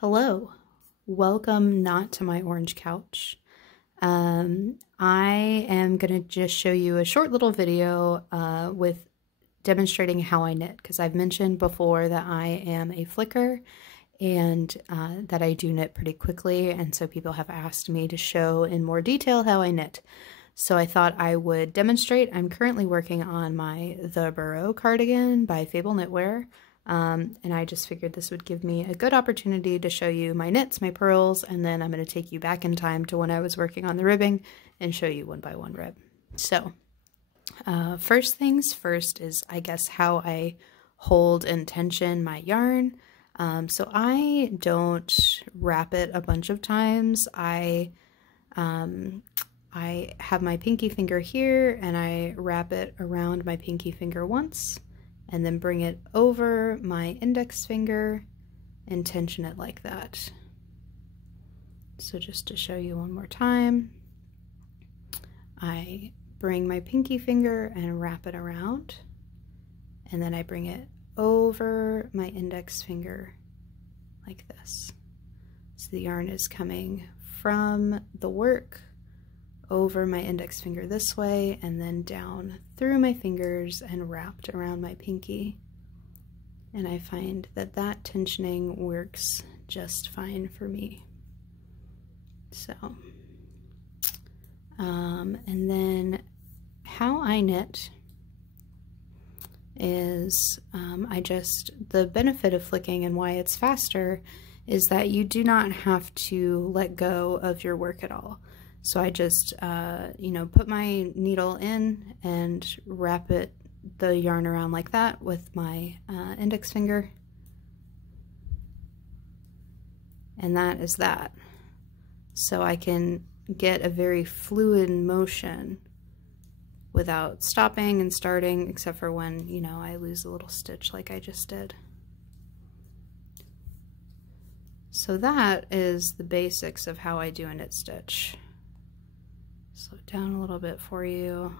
Hello, welcome not to my orange couch. I am going to just show you a short little video with demonstrating how I knit, because I've mentioned before that I am a flicker and that I do knit pretty quickly, and so people have asked me to show in more detail how I knit. So I thought I would demonstrate. I'm currently working on my The Burrow cardigan by Fable Knitwear. And I just figured this would give me a good opportunity to show you my knits, my purls, and then I'm going to take you back in time to when I was working on the ribbing and show you one by one rib. So first things first is, I guess, how I hold and tension my yarn. So I don't wrap it a bunch of times. I have my pinky finger here and I wrap it around my pinky finger once, and then bring it over my index finger and tension it like that. So just to show you one more time, I bring my pinky finger and wrap it around, and then I bring it over my index finger like this. So the yarn is coming from the work over my index finger this way, and then down through my fingers and wrapped around my pinky. And I find that that tensioning works just fine for me. So, and then how I knit is, the benefit of flicking and why it's faster is that you do not have to let go of your work at all. So I just, put my needle in and wrap the yarn around like that with my index finger. And that is that. So I can get a very fluid motion without stopping and starting, except for when, I lose a little stitch like I just did. So that is the basics of how I do a knit stitch. Slow it down a little bit for you.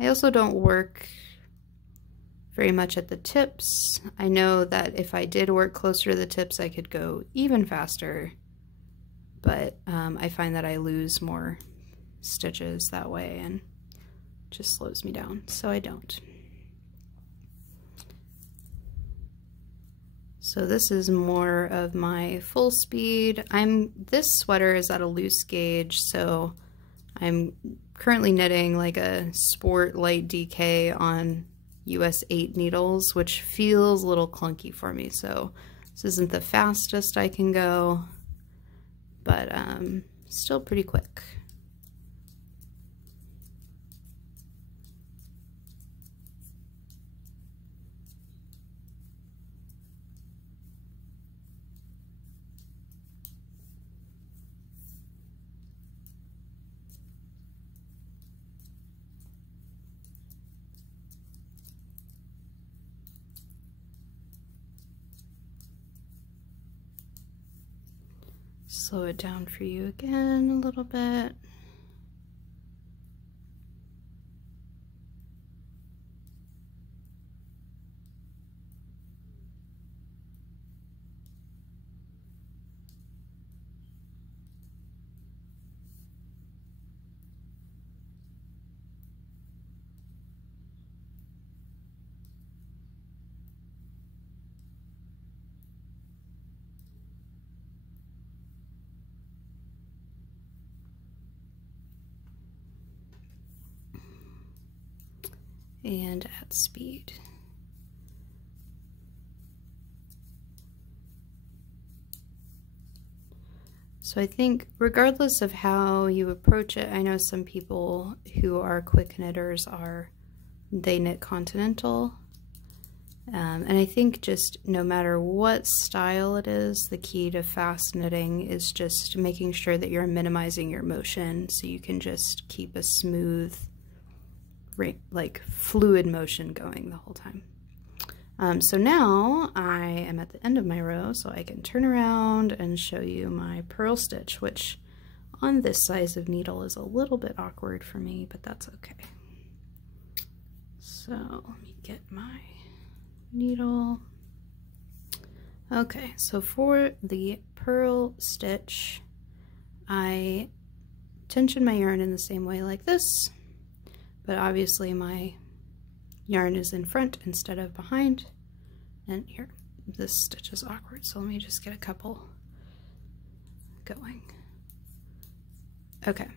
I also don't work very much at the tips. I know that if I did work closer to the tips, I could go even faster, but I find that I lose more stitches that way and it just slows me down, so I don't. So this is more of my full speed. This sweater is at a loose gauge, so I'm currently knitting like a sport light DK on US 8 needles, which feels a little clunky for me. So this isn't the fastest I can go, but still pretty quick. Slow it down for you again a little bit. And at speed. So I think regardless of how you approach it, I know some people who are quick knitters they knit continental. And I think just no matter what style it is, the key to fast knitting is just making sure that you're minimizing your motion so you can just keep a smooth, like fluid motion going the whole time. So now I am at the end of my row, so I can turn around and show you my purl stitch, which on this size of needle is a little bit awkward for me, but that's okay. So let me get my needle. Okay, so for the purl stitch, I tension my yarn in the same way like this, but obviously my yarn is in front instead of behind. And here, this stitch is awkward, so let me just get a couple going. Okay,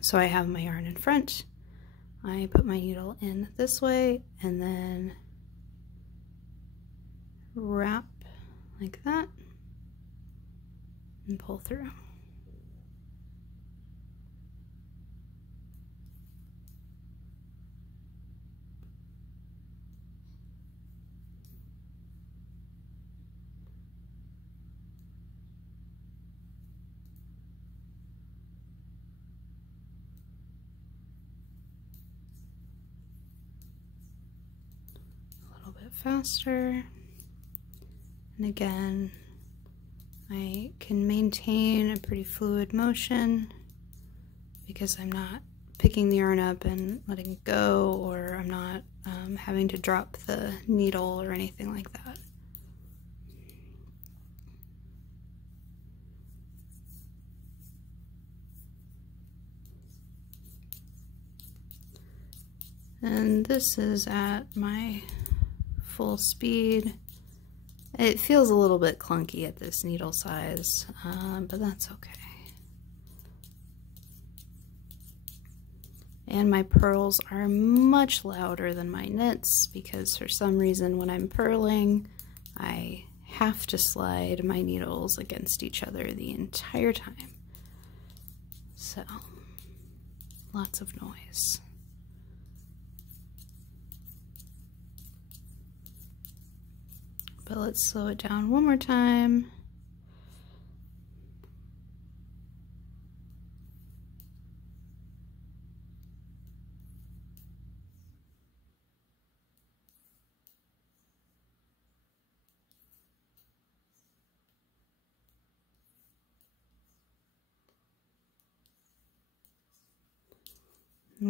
so I have my yarn in front. I put my needle in this way and then wrap like that and pull through. Faster, and again I can maintain a pretty fluid motion because I'm not picking the yarn up and letting it go, or I'm not having to drop the needle or anything like that. And this is at my full speed. It feels a little bit clunky at this needle size, but that's okay. And my purls are much louder than my knits because for some reason when I'm purling, I have to slide my needles against each other the entire time. So, lots of noise. But let's slow it down one more time.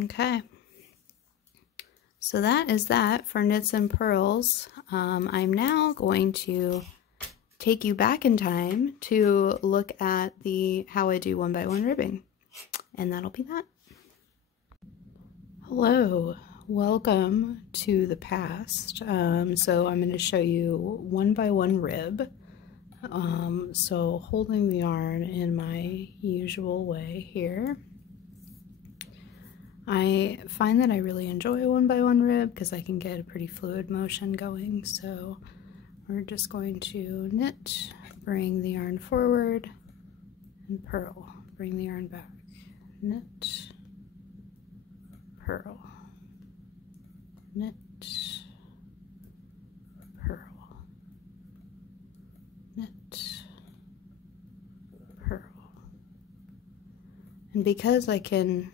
Okay. So that is that for knits and purls. I'm now going to take you back in time to look at how I do 1x1 ribbing, and that'll be that. Hello, welcome to the past. So I'm going to show you 1x1 rib. So holding the yarn in my usual way here. I find that I really enjoy 1x1 rib because I can get a pretty fluid motion going. So we're just going to knit, bring the yarn forward, and purl. Bring the yarn back. Knit, purl, knit, purl, knit, purl. And because I can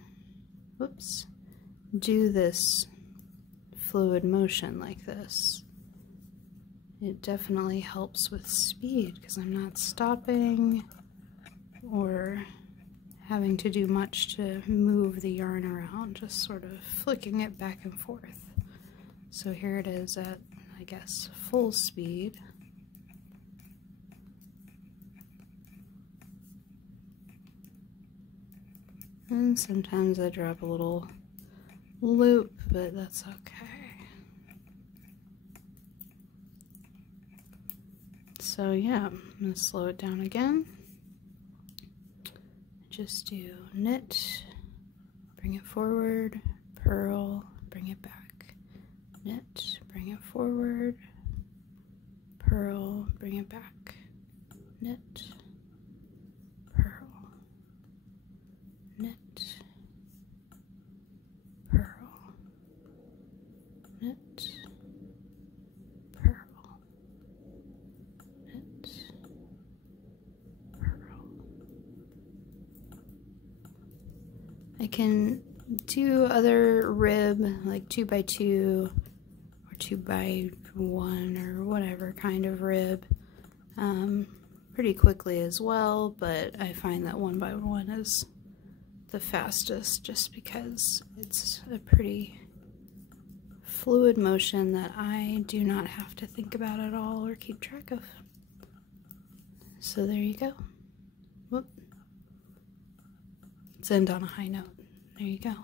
do this fluid motion like this, it definitely helps with speed because I'm not stopping or having to do much to move the yarn around, just sort of flicking it back and forth. So here it is at, I guess, full speed. And sometimes I drop a little loop, but that's okay. So yeah, I'm going to slow it down again. Just do knit, bring it forward, purl, bring it back. Knit, bring it forward, purl, bring it back. Knit, purl, knit, purl, knit, purl, knit, purl. I can do other rib, like 2x2 or 2x1 or whatever kind of rib pretty quickly as well, but I find that 1x1 is the fastest just because it's a pretty fluid motion that I do not have to think about at all or keep track of. So there you go. Whoop. Let's end on a high note. There you go.